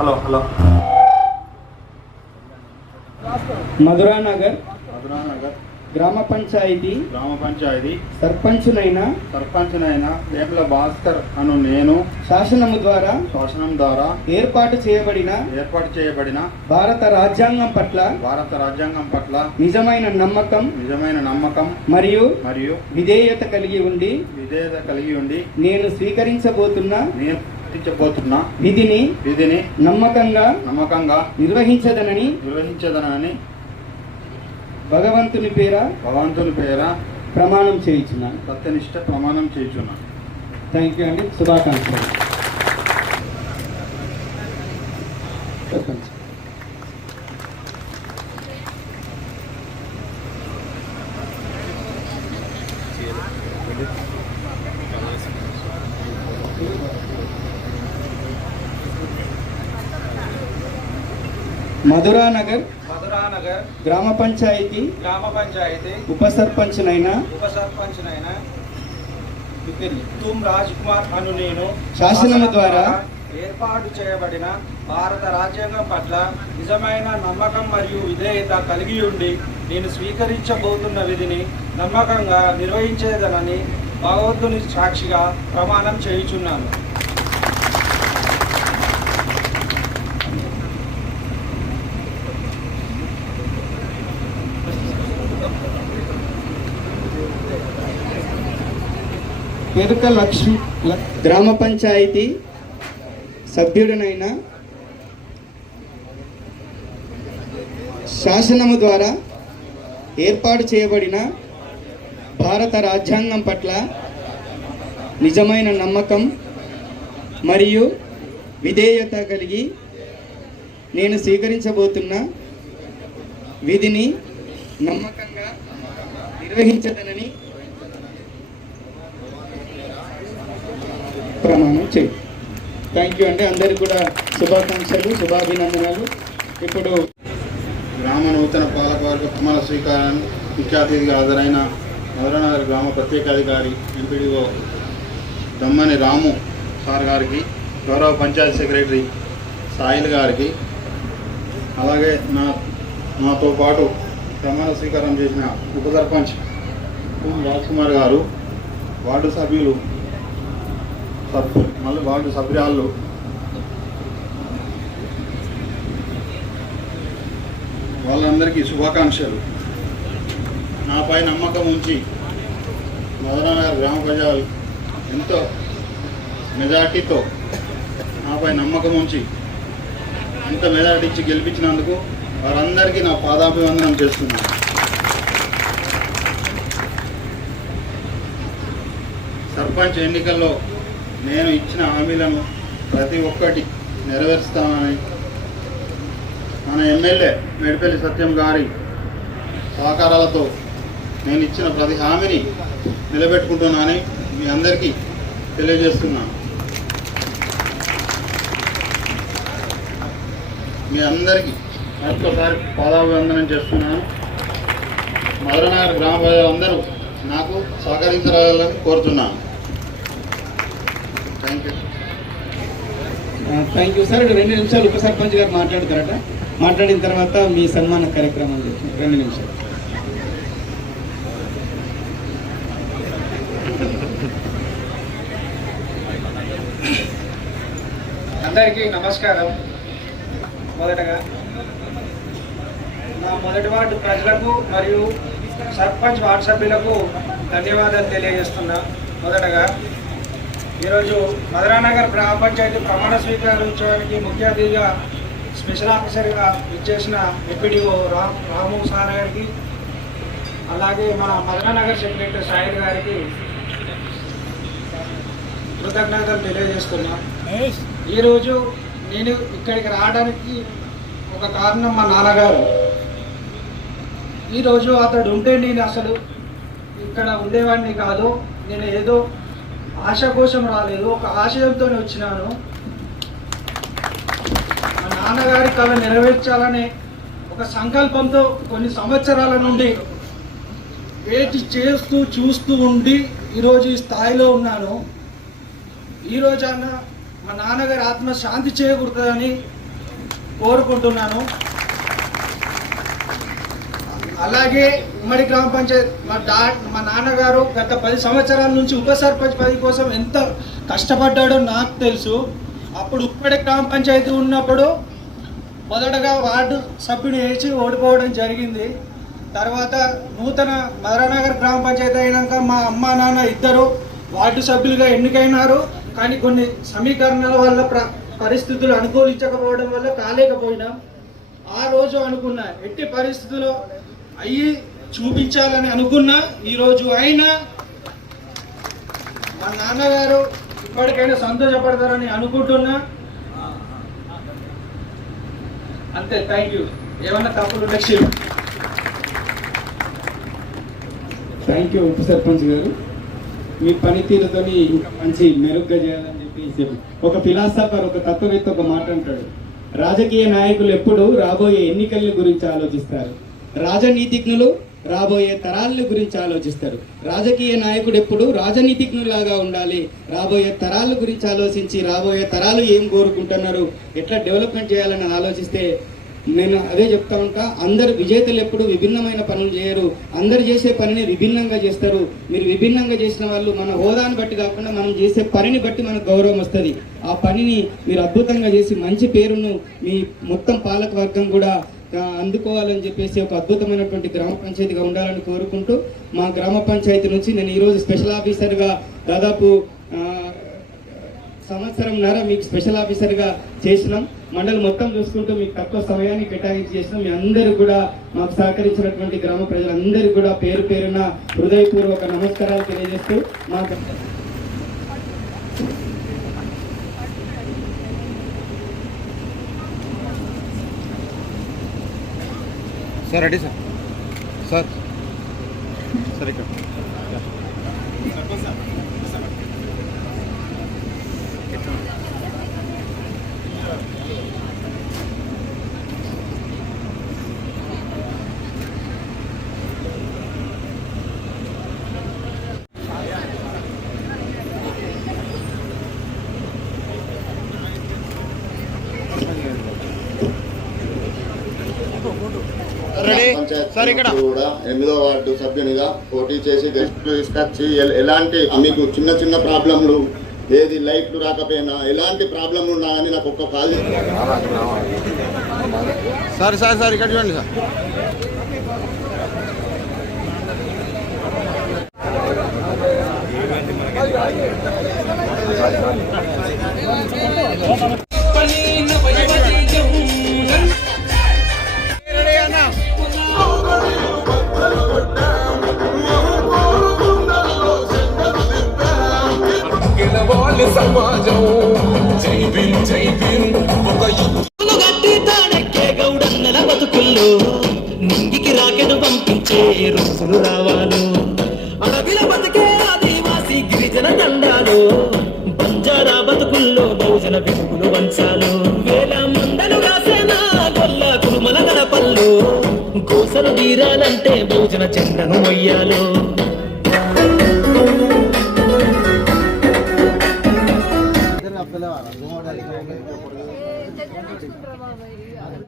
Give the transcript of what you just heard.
Hello hello. Madhuranagar Madhuranagar. గ్రామ పంచాయతీ గ్రామ పంచాయతీ. సర్పంచునైన సర్పంచ్నైన వేముల భాస్కర్ అను నేను శాసనము ద్వారా శాసనం ద్వారా ఏర్పాటు చేయబడిన ఏర్పాటు చేయబడిన భారత రాజ్యాంగం పట్ల భారత రాజ్యాంగం పట్ల నిజమైన నమ్మకం నిజమైన నమ్మకం మరియు మరియు విధేయత కలిగి ఉండి విధేయత కలిగి ఉండి నేను స్వీకరించబోతున్న నేను పాటించబోతున్న విధిని విధిని నమ్మకంగా నమ్మకంగా నిర్వహించదనని నిర్వహించదనని భగవంతుని పేర భగవంతుని పేర ప్రమాణం చేయించున్నాను. సత్యనిష్ట ప్రమాణం చేయుచున్నాను. థ్యాంక్ యూ అండి. శుభాకాంక్షలు సర్పంచ్. మధురానగర్ మధురానగర్ గ్రామ పంచాయతీ గ్రామ పంచాయతీ ఉప సర్పంచ్నైన ఉప సర్పంచ్నైన తుమ్ రాజ్ కుమార్ అను నేను శాసనము ద్వారా ఏర్పాటు చేయబడిన భారత రాజ్యాంగం పట్ల నిజమైన నమ్మకం మరియు విధేయత కలిగి ఉండి నేను స్వీకరించబోతున్న విధిని నమ్మకంగా నిర్వహించేదనని భగవంతుని సాక్షిగా ప్రమాణం చేయుచున్నాను. పెరుక లక్ష్మి గ్రామ పంచాయతీ సభ్యుడినైన శాసనము ద్వారా ఏర్పాటు చేయబడిన భారత రాజ్యాంగం పట్ల నిజమైన నమ్మకం మరియు విధేయత కలిగి నేను స్వీకరించబోతున్న విధిని నమ్మకంగా నిర్వహించదనని ప్రమాణం చేయి. థ్యాంక్ యూ అండి అందరికి కూడా శుభాకాంక్షలు శుభాభినందనాలు. ఇప్పుడు గ్రామ నూతన పాలకవర్గ ప్రమాణ స్వీకారాన్ని ముఖ్య అతిథిగా హాజరైన మధురనగర్ గ్రామ ప్రత్యేకాధికారి ఎంపీడీఓ దమ్మని రాము సార్ గారికి గౌరవ పంచాయతీ సెక్రటరీ సాయిల్ గారికి అలాగే నా నాతో పాటు ప్రమాణ స్వీకారం చేసిన ఉప సర్పంచ్ రాజ్ కుమార్ గారు వార్డు సభ్యులు మళ్ళీ వార్డు సభ్యురాళ్ళు. వాళ్ళందరికీ శుభాకాంక్షలు. నాపై నమ్మకం ఉంచి మధురనగర్ గ్రామ ప్రజలు ఎంతో మెజార్టీతో నాపై నమ్మకం ఉంచి ఎంత మెజార్టీ ఇచ్చి గెలిపించినందుకు వారందరికీ నా పాదాభివందనం చేస్తున్నాను. సర్పంచ్ ఎన్నికల్లో నేను ఇచ్చిన హామీలను ప్రతి ఒక్కటి నెరవేరుస్తానని మన ఎమ్మెల్యే మేడిపల్లి సత్యం గారి సహకారాలతో నేను ఇచ్చిన ప్రతి హామీని నిలబెట్టుకుంటున్నానని మీ అందరికీ తెలియజేస్తున్నాను. మీ అందరికీ మరొకసారి పాదాభివందనం చేస్తున్నాను. మధురనగర్ గ్రామ ప్రజలందరూ నాకు సహకరించాలని కోరుతున్నాను. Thank you thank you sir రెండు నిమిషాలు ఉప సర్పంచ్ గారు మాట్లాడతారట. మాట్లాడిన తర్వాత మీ సన్మాన కార్యక్రమం రెండు నిమిషాలు. అందరికీ నమస్కారం. మొదటగా నా మొదటి వార్డు ప్రజలకు మరియు సర్పంచ్ వార్డు సభ్యులకు ధన్యవాదాలు తెలియజేస్తున్నా. మొదటగా ఈరోజు మధురానగర్ గ్రామ పంచాయతీ ప్రమాణ స్వీకరించడానికి ముఖ్య అతిథిగా స్పెషల్ ఆఫీసర్గా ఇచ్చేసిన ఎంపీడీఓ రా రాము సార్ గారికి అలాగే మన మధురానగర్ సెక్రటరీ సాయిల్ గారికి కృతజ్ఞతలు తెలియజేస్తున్నా. ఈరోజు నేను ఇక్కడికి రావడానికి ఒక కారణం మా నాన్నగారు. ఈరోజు అతడు ఉంటే నేను అసలు ఇక్కడ ఉండేవాడిని కాదు. నేను ఏదో ఆశాకోశం రాలేదు ఒక ఆశయంతోనే వచ్చినాను. మా నాన్నగారి కళ నెరవేర్చాలనే ఒక సంకల్పంతో కొన్ని సంవత్సరాల నుండి వేచి చేస్తూ చూస్తూ ఉండి ఈరోజు ఈ స్థాయిలో ఉన్నాను. ఈ అన్న మా నాన్నగారి ఆత్మ శాంతి చేయకూడదని కోరుకుంటున్నాను. అలాగే ఉమ్మడి గ్రామ పంచాయత్ మా డా మా నాన్నగారు గత పది సంవత్సరాల నుంచి ఉప సర్పంచ్ పది కోసం ఎంత కష్టపడ్డాడో నాకు తెలుసు. అప్పుడు ఉమ్మడి గ్రామ పంచాయతీ ఉన్నప్పుడు మొదటగా వార్డు సభ్యుడు వేసి ఓడిపోవడం జరిగింది. తర్వాత నూతన మదరానగర్ గ్రామ పంచాయతీ అయినాక మా అమ్మ నాన్న ఇద్దరు వార్డు సభ్యులుగా ఎన్నికైనారు. కానీ కొన్ని సమీకరణల వల్ల ప్ర పరిస్థితులు అనుకూలించకపోవడం వల్ల కాలేకపోయినాం. ఆ రోజు అనుకున్నా ఎట్టి పరిస్థితుల్లో అయ్యి చూపించాలని అనుకున్నా ఈరోజు అయినా మా నాన్నగారు ఇప్పటికైనా సంతోషపడతారని అనుకుంటున్నా. అంతే థ్యాంక్ యూ ఏమన్నా తప్పులు లక్ష్యం థ్యాంక్ యూ ఉప సర్పంచ్ గారు. మీ పనితీరుతో ఇంకా మంచి మెరుగ్గా చేయాలని చెప్పి. ఒక ఫిలాసఫర్ ఒక తత్వవేత్త ఒక మాట అంటాడు. రాజకీయ నాయకులు ఎప్పుడు రాబోయే ఎన్నికల గురించి ఆలోచిస్తారు. రాజనీతిజ్ఞులు రాబోయే తరాల గురించి ఆలోచిస్తారు. రాజకీయ నాయకుడు ఎప్పుడు రాజనీతిజ్ఞులాగా ఉండాలి. రాబోయే తరాల గురించి ఆలోచించి రాబోయే తరాలు ఏం కోరుకుంటున్నారు ఎట్లా డెవలప్మెంట్ చేయాలని ఆలోచిస్తే నేను అదే చెప్తా ఉంటా. అందరు విజేతలు ఎప్పుడు విభిన్నమైన పనులు చేయరు. అందరు చేసే పనిని విభిన్నంగా చేస్తారు. మీరు విభిన్నంగా చేసిన వాళ్ళు మన హోదాని బట్టి కాకుండా మనం చేసే పనిని బట్టి మనకు గౌరవం వస్తుంది. ఆ పనిని మీరు అద్భుతంగా చేసి మంచి పేరును మీ మొత్తం పాలక వర్గం కూడా అందుకోవాలని చెప్పేసి ఒక అద్భుతమైనటువంటి గ్రామ పంచాయతీగా ఉండాలని కోరుకుంటూ మా గ్రామ పంచాయతీ నుంచి నేను ఈరోజు స్పెషల్ ఆఫీసర్గా దాదాపు సంవత్సరంన్నర మీకు స్పెషల్ ఆఫీసర్గా చేసినాం. మండలి మొత్తం చూసుకుంటూ మీకు తక్కువ సమయాన్ని కేటాయించి చేసినాం. మీ అందరూ కూడా మాకు సహకరించినటువంటి గ్రామ ప్రజలందరికీ కూడా పేరు పేరున హృదయపూర్వక నమస్కారాలు తెలియజేస్తూ మాకు sir ready sir sir sir ఇక్కడ రెడీ కూడా ఎనిమిదో వార్డు సభ్యునిగా పోటీ చేసి గెస్ట్లు తీసుకొచ్చి ఎల్- ఎలాంటి మీకు చిన్న చిన్న ప్రాబ్లంలు ఏది లైట్లు రాకపోయినా ఎలాంటి ప్రాబ్లంలు ఉన్నా కానీ నాకు ఒక్క కాల్ సార్ సార్ సార్ ఇక్కడ చూడండి సార్. రెడీ తీరాలంటే భోజన చంద్రను మొయ్యాలు. ప్రభావం